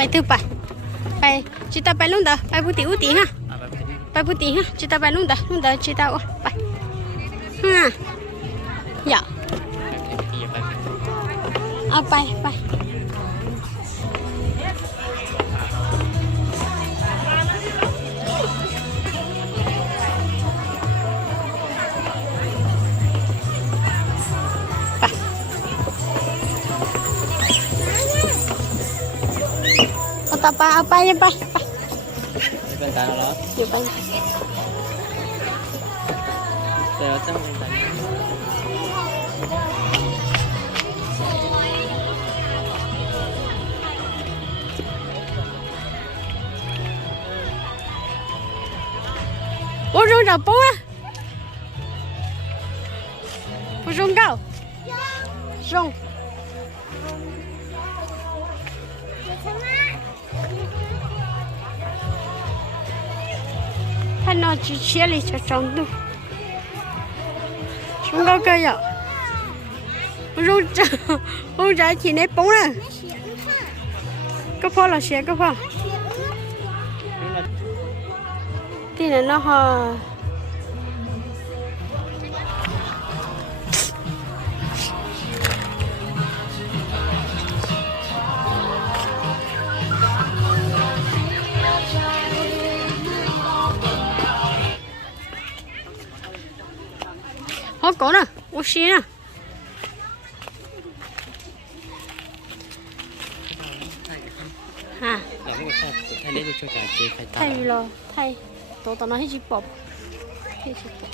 ไปตื้อไปจิตาไปลุงเดอไปผู้ตีอุตีฮะไปผู้ตีฮะจิตาไปลุงเดอจิตาไปฮะอย่าเอาไปต่อไปเอาไปไปเป็นการเหรออยู่ไปเดี๋ยวจะเป็นการ我扔着包了，我扔高，扔。他拿去切了些长度，扔高个呀，我扔着天内崩了，个跑了些个跑，对了那哈。好搞呢，我先啊。啊。太鱼了，太多到那些去包，那些包。